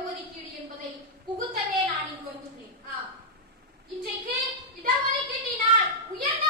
இடஒதுக்கீடு என்பதை புகுத்தவே நான் இங்கு வந்துள்ளேன். இன்றைக்கு இடஒதுக்கீட்டினால் உயர்ந்த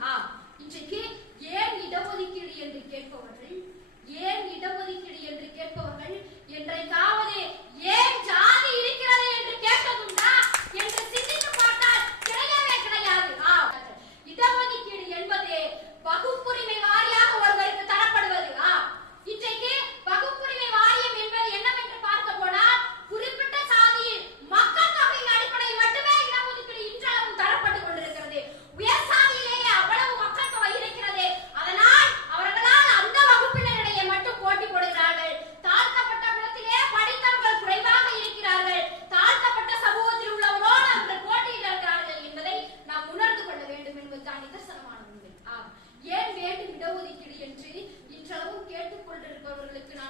A. ինչեքի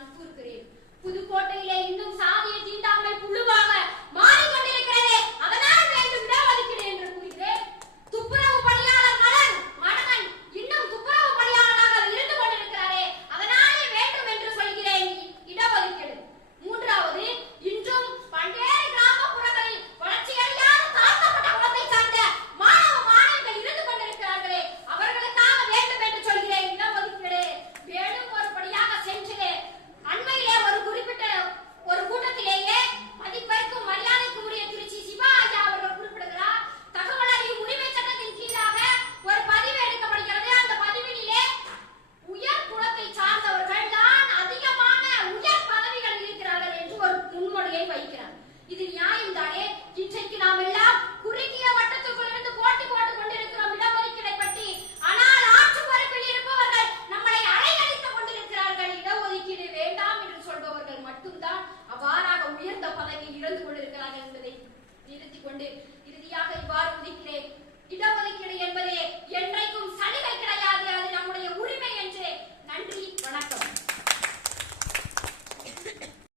நான் கூறுகிறேன். புதுக்கோட்டையிலே இன்னும் கொண்டு இறுதியாக இவ்வாறு முடிக்கிறேன். இடஒதுக்கீடு